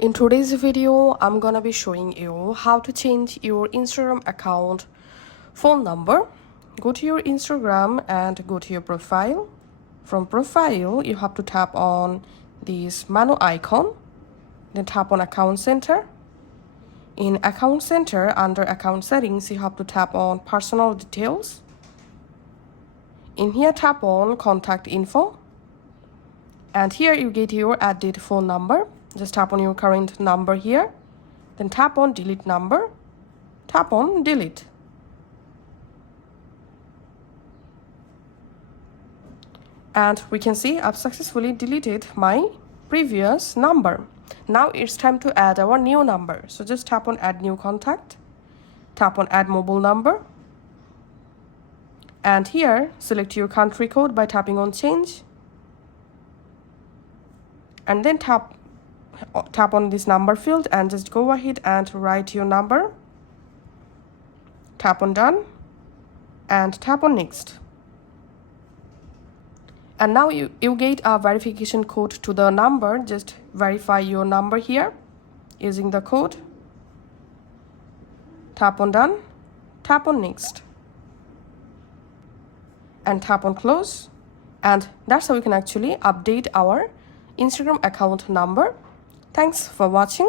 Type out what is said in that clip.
In today's video, I'm gonna be showing you how to change your Instagram account phone number. Go to your Instagram and go to your profile. From profile, you have to tap on this menu icon, then tap on account center. In account center, under account settings, you have to tap on personal details. In here, tap on contact info. And here you get your added phone number. Just tap on your current number here. Then tap on delete number. Tap on delete. And we can see I've successfully deleted my previous number. Now it's time to add our new number. So just tap on add new contact. Tap on add mobile number. And here select your country code by tapping on change. And then tap on this number field and just go ahead and write your number. Tap on done and tap on next. And now you get a verification code to the number. Just verify your number here using the code. Tap on done, tap on next, and tap on close. And that's how we can actually update our Instagram account number. Thanks for watching.